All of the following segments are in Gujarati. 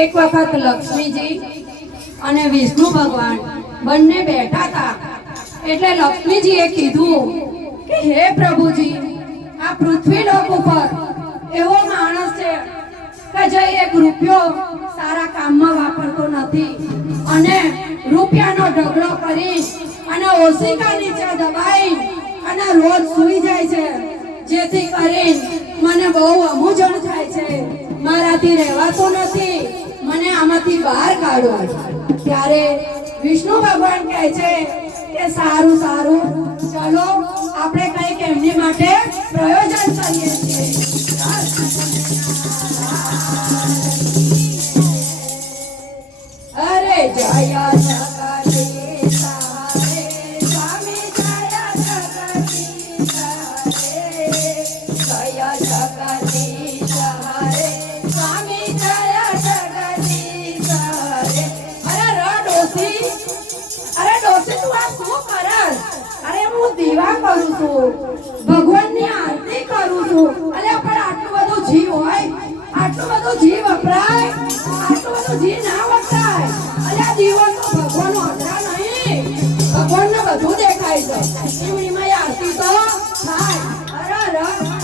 एक वक्त लक्ष्मीजी અને વિષ્ણુ ભગવાન બંને બેઠા હતા એટલે લક્ષ્મીજીએ કીધું કે હે પ્રભુજી, આ પૃથ્વી લોક ઉપર એવો માણસ છે કે જે એક રૂપિયો સારા કામમાં વાપરતો નથી અને રૂપિયાનો ઢગલો કરી અને ઓશિકા નીચે દબાઈ અને રોજ સૂઈ જાય છે, જેથી કરી મને બહુ અમૂંઝવણ થાય છે, મારાથી રહેવાતું નથી, મને આમાંથી બહાર કાઢો। ત્યારે વિષ્ણુ ભગવાન કહે છે કે સારું સારું, ચલો આપણે કંઈક એમની માટે પ્રયોજન કરીએ છીએ। અરે જય દીવા કરું છું, ભગવાનની આરતી કરું છું, અરે પણ આટલું બધું ઘી હોય, આટલું બધું ઘી વપરાય, આટલું બધું ઘી ના વપરાય, અરે દીવો તો ભગવાન હોતા નહીં, ભગવાનને બધું દેખાય છે, એમની આરતી તો થાય।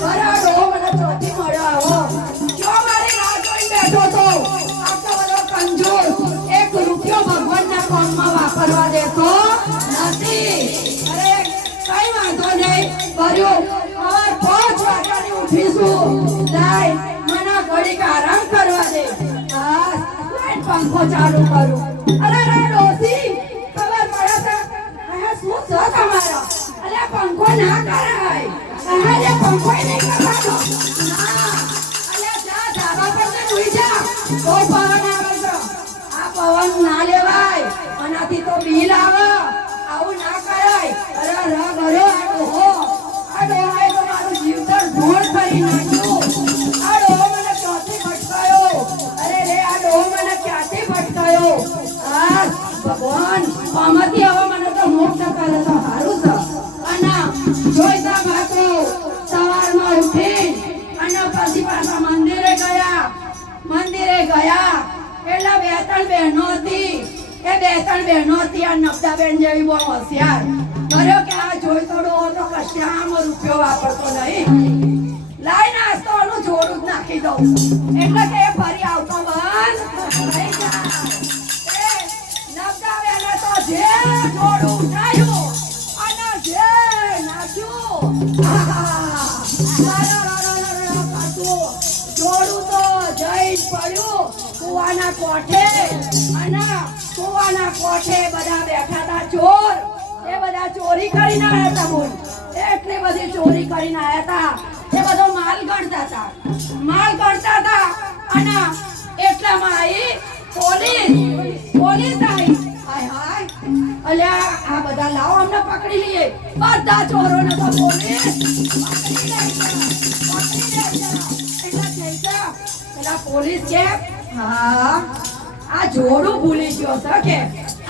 બરાડો મને ચોથી મળ્યો આવો, જો મારી રાહ જોઈને બેઠો તો આટલો બધો કંજૂસ એક રૂપિયો ભગવાનના કામમાં વાપરવા દેતો નથી। અરે કઈ વાંધો નહીં, કર્યું સવાર 5 વાગ્યાની ઉઠીશું, જાય મને ઘડીક આરામ કરવા દે, બસ લાઈટ પંખો ચાલુ કરું। અરે ડોસી, ખબર પડે છે અહીંયા શું છે તમારો? અરે પંખો ના કરાય, અહીંયા પંખો નહીં કરવાનો, ના, અરે જા ધાબા પર સુઈ જા, બહુ પવન આવે છે, આ પવન ના લેવાય, આનાથી તો બિલ આવે, આવું ના કરાય। અરે આ ડોહાએ તો મારું જીવતર ધોળ કરી નાખ્યું, આ ડોહો મને ક્યાંથી ભટકાયો, અરે રે આ ડોહો મને ક્યાંથી ભટકાયો, આ ભગવાન આમાંથી હવે મને તો મોક્ષ કરે તો સારું છે। અને જોઈતા ભાતો સવારમાં ઉઠી અને પછી પાછા મંદિરે ગયા એટલે 2-3 બહેનો હતી, એ 2-3 બહેનો હતી, આ નબદાબેન જેવી બહુ હોશિયાર, કર્યો કે આ જોઈ થોડો તો કશામાં રૂપિયો વાપરતો નહીં, લાઈ નાસ્તોનું જોડું જ નાખી દઉં, એટલે કે ફરી આવતો બંધ થઈ જાય। નબદાબેને તો જે જોડું ઉઠાયું અને જે નાખ્યું, જોડું તો જઈ પડ્યું કુવાના કોઠે, અને કુવાના કોઠે બધા બેઠા હતા ચોર, એ બધા ચોરી કરીને આવ્યા હતા, બોલ એટલી બધી ચોરી કરીને આવ્યા હતા, એ બધો માલ ગણતા હતા, અને એટલામાં આવી પોલીસ આવી, હાય અલ્યા આ બધા લાવો અમને પકડી લઈએ, બધા ચોરોને તો પોલીસ પકડી લે, પેલા પોલીસ કે હા આ જોડું ભૂલી ગયો છે, કે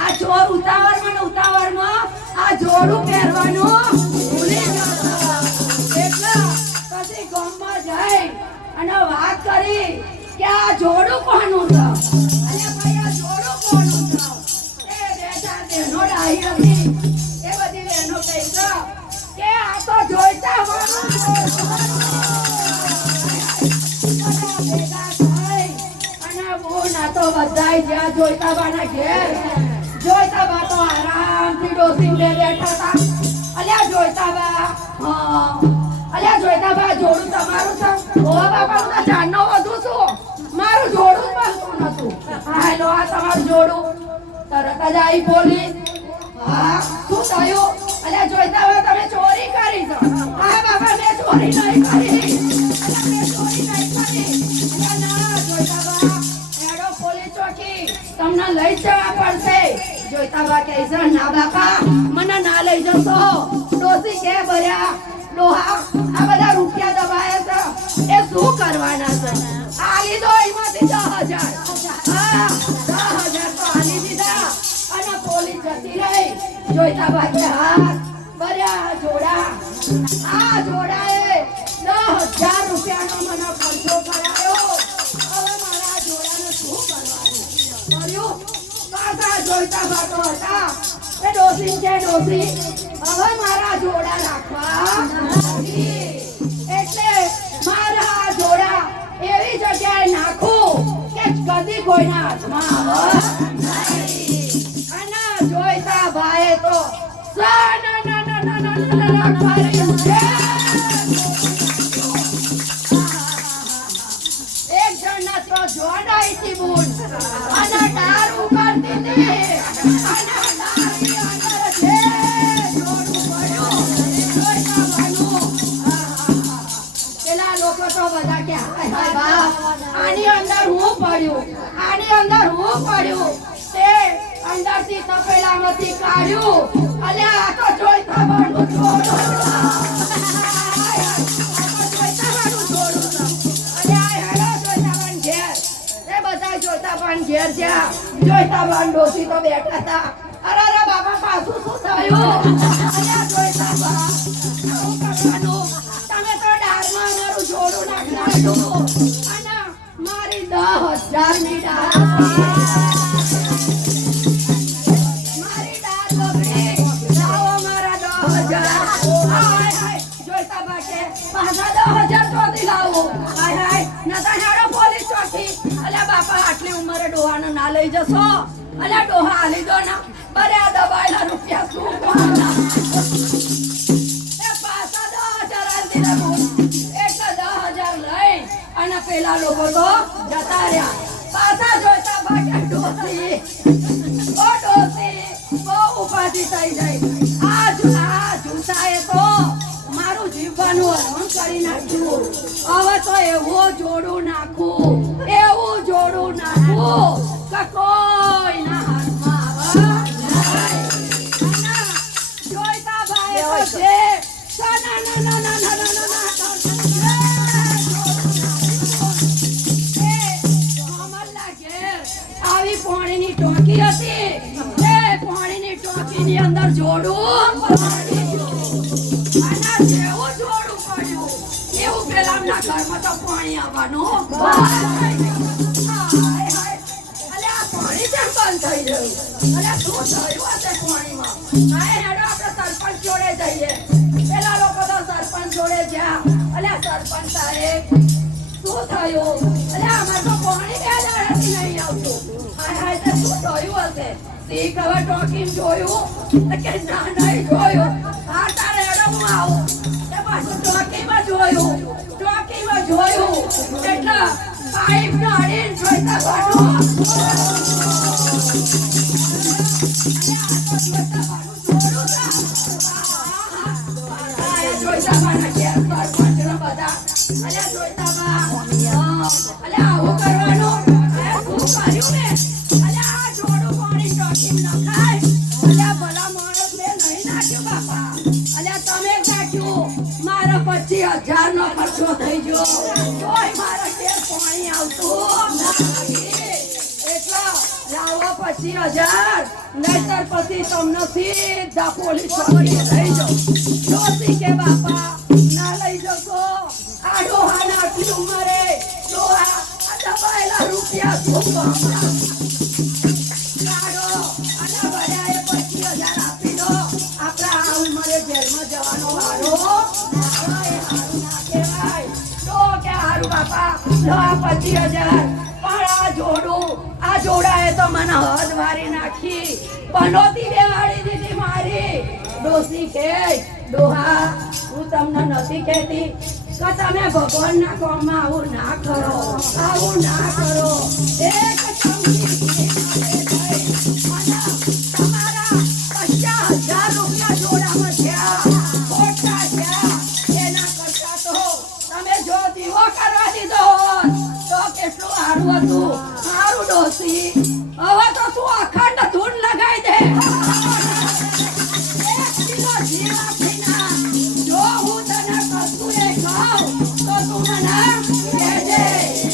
આ ચોર ઉતાવળમાં આ જોડું પહેરવાનું ભૂલી ગયો છે, એટલે પછી ગામમાં જઈ અને વાત કરી કે આ જોડું કોનું છે, અને ભાઈ આ જોડું કોનું છે, એ 2-4 બહેનો ડાહી હતી, એ બધી બહેનો કહી છે કે આ તો જોઈતા વાળું તો બધાય જ્યાં જોઈતા બાના ઘેર, જોઈતા બા તો આરામથી ડોસી લે બેઠા હતા, અલ્યા જોઈતા બા, અલ્યા જોઈતા બા જોડું તમારું છે? ઓ બાપા હું તો જાણનો વધુ છું, મારું જોડું જ બનતું નતું, હાલો આ તમારું જોડું, તરત જ આવી પોલીસ, હા શું થયું? અલ્યા જોઈતા બા તમે ચોરી કરી છે? હા બાપા મેં ચોરી નહીં કરી, તમને લઈ જવા પડશે। જોઈતા બા કહે છે ના બાપા મને ના લઈ જશો, ડોસી કે ભર્યા ડોહા આ બધા રૂપિયા દબાયા છે, એ શું કરવાના છે, આલી દો એમાંથી 10,000, હા 10,000 તો આલી દીધા, અને પોલીસ જતી રહી। જોઈતા બા કે હા ભર્યા જોડા, આ જોડાએ 10,000 રૂપિયાનો મને ખર્ચો કરાયો. હવે મારા જોડાને શું કરવાનું? કર્યું પાછા જોઈતા ભાતો હતા એ ડોસી છે ડોસી હવે મારા જોડા રાખવા નથી. એટલે મારા જોડા એવી જગ્યાએ નાખું કે કદી કોઈના હાથમાં આવે નહીં. અને જોઈતા ભાઈએ તો એક જણના તો જોડાઈ હતી બોલ અને દારૂ કરતી હતી અને દારૂની અંદર છે જોડું પડ્યું જોઈતા ભાઈનું. પેલા લોકો તો બધા કે હાય હાય બાપ આની અંદર હું પડ્યું આની અંદર હું પડ્યું તે અંદરથી તપેલામાંથી કાઢ્યું અલ્યા આ તો જોઈતા ભાઈનું જોડું ઘેર જ્યાં જોઈતા બાન ડોસી તો બેઠા હતા. અરે બાબા પાછું શું થયું? અલ્યા જોઈતા બા શું કરવાનું? તમે તો ડાળમાં અમારું જોડું નાખનારું અને મારી 10,000 ની ડાળ મારી ડાળ બગડી લાવો મારા 10,000. હાય હાય જોઈતા બા કે પાછા 10,000 ચોથી લાવો. હાય હાય નતા હેડો પોલીસ ચોકી. અલ્યા બાપા આટલી ઉંમરે ડોહાને ના લઈ જશો? અલ્યા ડોહા આલી દો ના બરે આ દબાયેલા રૂપિયા શું કોના એ પાછા 10,000 આલી દે બોલ. એટલે 10,000 લઈ અને પેલા લોકો તો જતા રહ્યા. પાછા જોઈતા ભાગ્યા ડોસી ઓ ડોસી બહુ ઉપાધી થઈ જાય. આ જૂઠાએ તો મારું જીવવાનું હરણ કરી નાખ્યું. હવે તો એવું જોડું નાખું એવું જોડું નાખું કે કોઈના હાથમાં આવે નહીં. જોઈતા ભાઈ તો છે આવી પાણીની ટોંકી હતી એ પાણીની ટોંકીની અંદર જોડું અને જેવું જોડું પડ્યું એવું પેલાના ઘરમાં તો પાણી આવવાનું. પાણી કેમ બંધ થઈ ગયું? અરે શું થયું હશે પાણીમાં? હા હેડો આપણે સરપંચ જોડે જઈએ. પેલા લોકો તો સરપંચ જોડે જ્યાં અલ્યા સરપંચ સાહેબ શું થયું? અલ્યા અમારે તો પાણી 2 દાડાથી નહીં આવતું. હાય હાય તે શું થયું હશે? શીખ હવે ટોકીને જોયું કે ના નહીં જોયું. હા તારે હેડો હું આવું તે પાછું ટોકીમાં જોયું એટલે પાઇપ નો અડીને જોઈતા ભાડું જોઈતા ભાના ઘેર પર પાંચનો બધા અલ્યા જોઈતા બા અલ્યા આવું કરવાનું શું કર્યું ને અલ્યા આ જોડું પાણી ટોકી નખાય અલ્યા ભલા માણસ ને નહીં નાખ્યું બાપા અલ્યા તમે નાખ્યું મારા 25,000 નો ખર્ચો થઈ ગયો કોઈ મારા ઘેર પાણી આવતું નથી એટલો લાવો 25,000 નહીતર પછી તમને સીધા પોલીસ ચોકીએ લઈ જાઓ. ડોસી કે બાપા ના લઈ જશો આ ડોહાના આટલી ઉંમરે ડોહા આ દબાયેલા રૂપિયા શું કામના કાઢો અને બધાએ 25,000 આપી દો. આપણા આ ઉંમરે જેલમાં જવાનો વારો એ હારું ના કહેવાય. તો કે હારું બાપા લો આ 25,000 પણ આ જોડાએ તો મને હદ વારી નાખી પનોતી બેવાડી દીધી મારી. ડોસી કે ડોહા હું તમને નથી કહેતી કે તમે ભગવાનના કામમાં આવું ના કરો એક ચમચી તમારા 50,000 રૂપિયા જોડામાં થયા ખોટા થયા એના કરતા તો તમે જો દીવો કરવા દીધો તો કેટલું સારું હતું. સારું ડોસી હવે તો તું અખંડ ધૂન લગાઈ દે. 1 કિલો ઘી આપીના જો હું તને કશું એ કહું તો તું મને કહેજે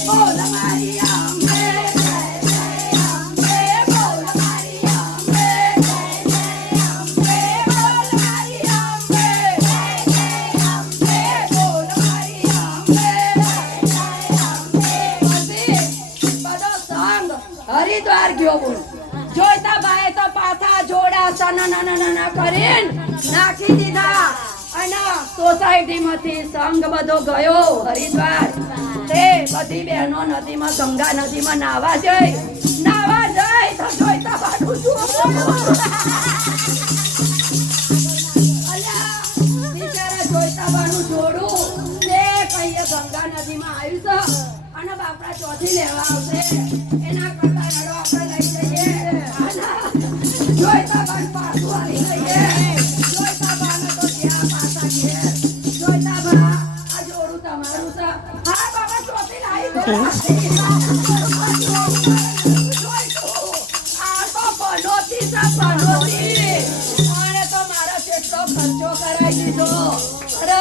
બોલ મારી અંબે બોલ મારી અંબે બોલ મારી અંબે બોલ મારી અંબે પૈસાના નાના કરીને નાખી દીધા અને સોસાયટીમાંથી સંઘ બધો ગયો હરિદ્વાર તે બધી બહેનો નદીમાં ગંગા નદીમાં નાવા જઈ તો જોઈતા બાનું છું અલ્યા બિચારા જોઈતા બાનું જોડું તે કઈએ ગંગા નદીમાં આવ્યું છે અને બાપડા ચોથી લેવા આવશે એના કરતા રડો આપણે લઈ જઈએ અને જોઈતા બાન પાછું આવી જઈએ જોઈતા બાને તો જ્યાં પાછા ઘેર જોઈતા બા આ જોડું તમારું છે હા બાબા ચોથી લાવી દો ખર્ચો કરાવી દીધો અરે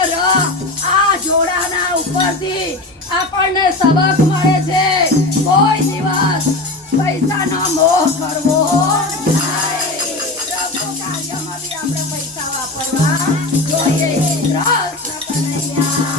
આ જોડાના ઉપરથી આપણને સબક મળે છે કોઈ દિવસ પૈસાનો મોહ કરવો નહીં. પ્રભુ કાર્યમાં બી આપણે પૈસા વાપરવા જોઈએ. કૃષ્ણ કનૈયા